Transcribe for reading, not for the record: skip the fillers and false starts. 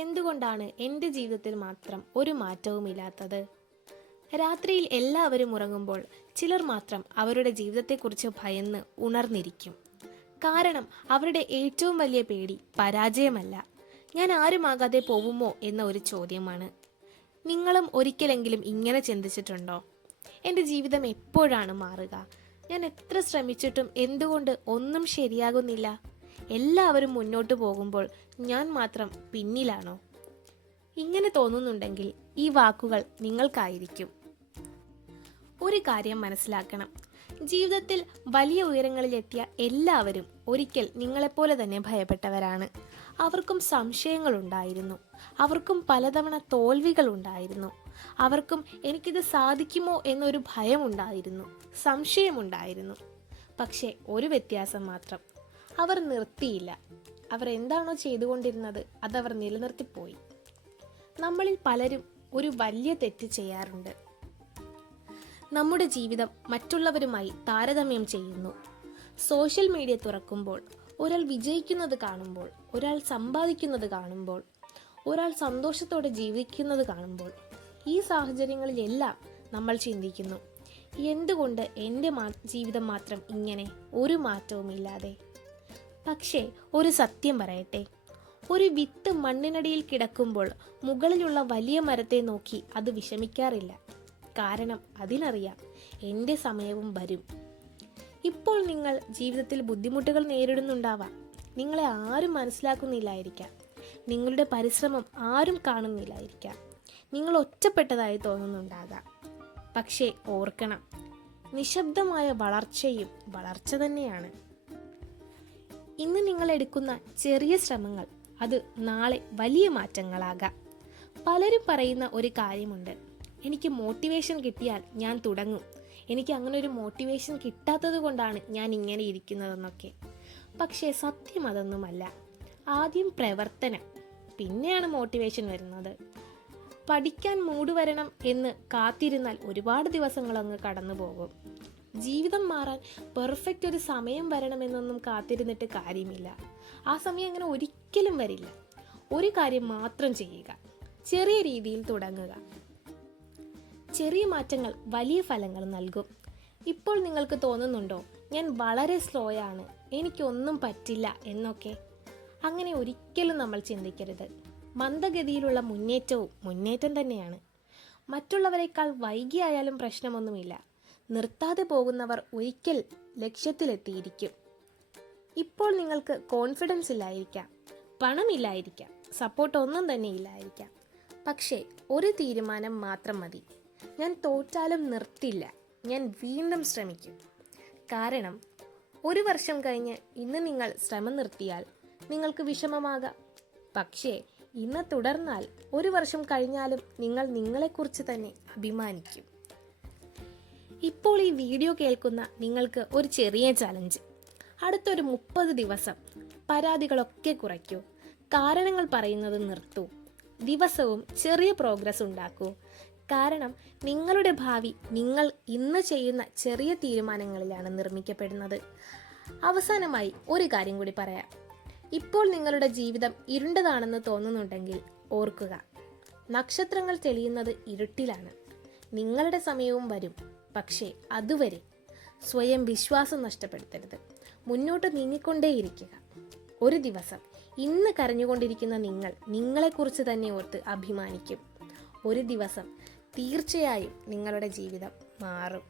എന്തുകൊണ്ടാണ് എൻ്റെ ജീവിതത്തിൽ മാത്രം ഒരു മാറ്റവുമില്ലാത്തത്? രാത്രിയിൽ എല്ലാവരും ഉറങ്ങുമ്പോൾ ചിലർ മാത്രം അവരുടെ ജീവിതത്തെക്കുറിച്ച് ഭയന്ന് ഉണർന്നിരിക്കും. കാരണം അവരുടെ ഏറ്റവും വലിയ പേടി പരാജയമല്ല, ഞാൻ ആരുമാകാതെ പോവുമോ എന്ന ഒരു ചോദ്യമാണ്. നിങ്ങളും ഒരിക്കലെങ്കിലും ഇങ്ങനെ ചിന്തിച്ചിട്ടുണ്ടോ? എൻ്റെ ജീവിതം എപ്പോഴാണ് മാറുക? ഞാൻ എത്ര ശ്രമിച്ചിട്ടും എന്തുകൊണ്ട് ഒന്നും ശരിയാകുന്നില്ല? എല്ലാവരും മുന്നോട്ട് പോകുമ്പോൾ ഞാൻ മാത്രം പിന്നിലാണോ? ഇങ്ങനെ തോന്നുന്നുണ്ടെങ്കിൽ ഈ വാക്കുകൾ നിങ്ങൾക്കായിരിക്കും. ഒരു കാര്യം മനസ്സിലാക്കണം, ജീവിതത്തിൽ വലിയ ഉയരങ്ങളിലെത്തിയ എല്ലാവരും ഒരിക്കൽ നിങ്ങളെപ്പോലെ തന്നെ ഭയപ്പെട്ടവരാണ്. അവർക്കും സംശയങ്ങളുണ്ടായിരുന്നു, അവർക്കും പലതവണ തോൽവികളുണ്ടായിരുന്നു, അവർക്കും എനിക്കിത് സാധിക്കുമോ എന്നൊരു ഭയമുണ്ടായിരുന്നു, സംശയമുണ്ടായിരുന്നു. പക്ഷേ ഒരു വ്യത്യാസം മാത്രം, അവർ നിർത്തിയില്ല. അവർ എന്താണോ ചെയ്തുകൊണ്ടിരുന്നത് അതവർ നിലനിർത്തിപ്പോയി. നമ്മളിൽ പലരും ഒരു വലിയ തെറ്റ് ചെയ്യാറുണ്ട്. നമ്മുടെ ജീവിതം മറ്റുള്ളവരുമായി താരതമ്യം ചെയ്യുന്നു. സോഷ്യൽ മീഡിയ തുറക്കുമ്പോൾ ഒരാൾ വിജയിക്കുന്നത് കാണുമ്പോൾ, ഒരാൾ സമ്പാദിക്കുന്നത് കാണുമ്പോൾ, ഒരാൾ സന്തോഷത്തോടെ ജീവിക്കുന്നത് കാണുമ്പോൾ, ഈ സാഹചര്യങ്ങളിലെല്ലാം നമ്മൾ ചിന്തിക്കുന്നു, എന്തുകൊണ്ട് എൻ്റെ ജീവിതം മാത്രം ഇങ്ങനെ ഒരു മാറ്റവുമില്ലാതെ? പക്ഷേ ഒരു സത്യം പറയട്ടെ, ഒരു വിത്ത് മണ്ണിനടിയിൽ കിടക്കുമ്പോൾ മുകളിലുള്ള വലിയ മരത്തെ നോക്കി അത് വിഷമിക്കാറില്ല. കാരണം അതിനറിയാം, എൻ്റെ സമയവും വരും. ഇപ്പോൾ നിങ്ങൾ ജീവിതത്തിൽ ബുദ്ധിമുട്ടുകൾ നേരിടുന്നുണ്ടാവാം. നിങ്ങളെ ആരും മനസ്സിലാക്കുന്നില്ലായിരിക്കാം, നിങ്ങളുടെ പരിശ്രമം ആരും കാണുന്നില്ലായിരിക്കാം, നിങ്ങൾ ഒറ്റപ്പെട്ടതായി തോന്നുന്നുണ്ടാകാം. പക്ഷേ ഓർക്കണം, നിശബ്ദമായ വളർച്ചയും വളർച്ച തന്നെയാണ്. ഇന്ന് നിങ്ങൾ എടുക്കുന്ന ചെറിയ ശ്രമങ്ങൾ അത് നാളെ വലിയ മാറ്റങ്ങളാകാം. പലരും പറയുന്ന ഒരു കാര്യമുണ്ട്, എനിക്ക് മോട്ടിവേഷൻ കിട്ടിയാൽ ഞാൻ തുടങ്ങും, എനിക്ക് അങ്ങനെ ഒരു മോട്ടിവേഷൻ കിട്ടാത്തത് കൊണ്ടാണ് ഞാൻ ഇങ്ങനെ ഇരിക്കുന്നതെന്നൊക്കെ. പക്ഷേ സത്യം അതൊന്നുമല്ല. ആദ്യം പ്രവർത്തനം, പിന്നെയാണ് മോട്ടിവേഷൻ വരുന്നത്. പഠിക്കാൻ മൂഡ് വരണം എന്ന് കാത്തിരുന്നാൽ ഒരുപാട് ദിവസങ്ങൾ അങ്ങ് കടന്നു പോകും. ജീവിതം മാറാൻ പെർഫെക്റ്റ് ഒരു സമയം വരണമെന്നൊന്നും കാത്തിരുന്നിട്ട് കാര്യമില്ല. ആ സമയം അങ്ങനെ ഒരിക്കലും വരില്ല. ഒരു കാര്യം മാത്രം ചെയ്യുക, ചെറിയ രീതിയിൽ തുടങ്ങുക. ചെറിയ മാറ്റങ്ങൾ വലിയ ഫലങ്ങൾ നൽകും. ഇപ്പോൾ നിങ്ങൾക്ക് തോന്നുന്നുണ്ടോ, ഞാൻ വളരെ സ്ലോയാണ്, എനിക്കൊന്നും പറ്റില്ല എന്നൊക്കെ? അങ്ങനെ ഒരിക്കലും നമ്മൾ ചിന്തിക്കരുത്. മന്ദഗതിയിലുള്ള മുന്നേറ്റവും മുന്നേറ്റം തന്നെയാണ്. മറ്റുള്ളവരെക്കാൾ വൈകിയായാലും പ്രശ്നമൊന്നുമില്ല. നിർത്താതെ പോകുന്നവർ ഒരിക്കൽ ലക്ഷ്യത്തിലെത്തിയിരിക്കും. ഇപ്പോൾ നിങ്ങൾക്ക് കോൺഫിഡൻസ് ഇല്ലായിരിക്കാം, പണമില്ലായിരിക്കാം, സപ്പോർട്ട് ഒന്നും തന്നെ ഇല്ലായിരിക്കാം. പക്ഷേ ഒരു തീരുമാനം മാത്രം മതി, ഞാൻ തോറ്റാലും നിർത്തില്ല, ഞാൻ വീണ്ടും ശ്രമിക്കും. കാരണം ഒരു വർഷം കഴിഞ്ഞ് ഇന്ന് നിങ്ങൾ ശ്രമം നിർത്തിയാൽ നിങ്ങൾക്ക് വിഷമമാകാം. പക്ഷേ ഇന്ന് തുടർന്നാൽ ഒരു വർഷം കഴിഞ്ഞാലും നിങ്ങൾ നിങ്ങളെക്കുറിച്ച് തന്നെ അഭിമാനിക്കും. ഇപ്പോൾ ഈ വീഡിയോ കേൾക്കുന്ന നിങ്ങൾക്ക് ഒരു ചെറിയ ചലഞ്ച്. അടുത്തൊരു 30 ദിവസം പരാതികളൊക്കെ കുറയ്ക്കൂ, കാരണങ്ങൾ പറയുന്നത് നിർത്തൂ, ദിവസവും ചെറിയ പ്രോഗ്രസ് ഉണ്ടാക്കൂ. കാരണം നിങ്ങളുടെ ഭാവി നിങ്ങൾ ഇന്ന് ചെയ്യുന്ന ചെറിയ തീരുമാനങ്ങളിലാണ് നിർമ്മിക്കപ്പെടുന്നത്. അവസാനമായി ഒരു കാര്യം കൂടി പറയാം. ഇപ്പോൾ നിങ്ങളുടെ ജീവിതം ഇരുണ്ടതാണെന്ന് തോന്നുന്നുണ്ടെങ്കിൽ ഓർക്കുക, നക്ഷത്രങ്ങൾ തെളിയുന്നത് ഇരുട്ടിലാണ്. നിങ്ങളുടെ സമയവും വരും. പക്ഷേ അതുവരെ സ്വയം വിശ്വാസം നഷ്ടപ്പെടുത്തരുത്. മുന്നോട്ട് നീങ്ങിക്കൊണ്ടേയിരിക്കുക. ഒരു ദിവസം ഇന്ന് കരഞ്ഞുകൊണ്ടിരിക്കുന്ന നിങ്ങളെക്കുറിച്ച് തന്നെ ഓർത്ത് അഭിമാനിക്കും. ഒരു ദിവസം തീർച്ചയായും നിങ്ങളുടെ ജീവിതം മാറും.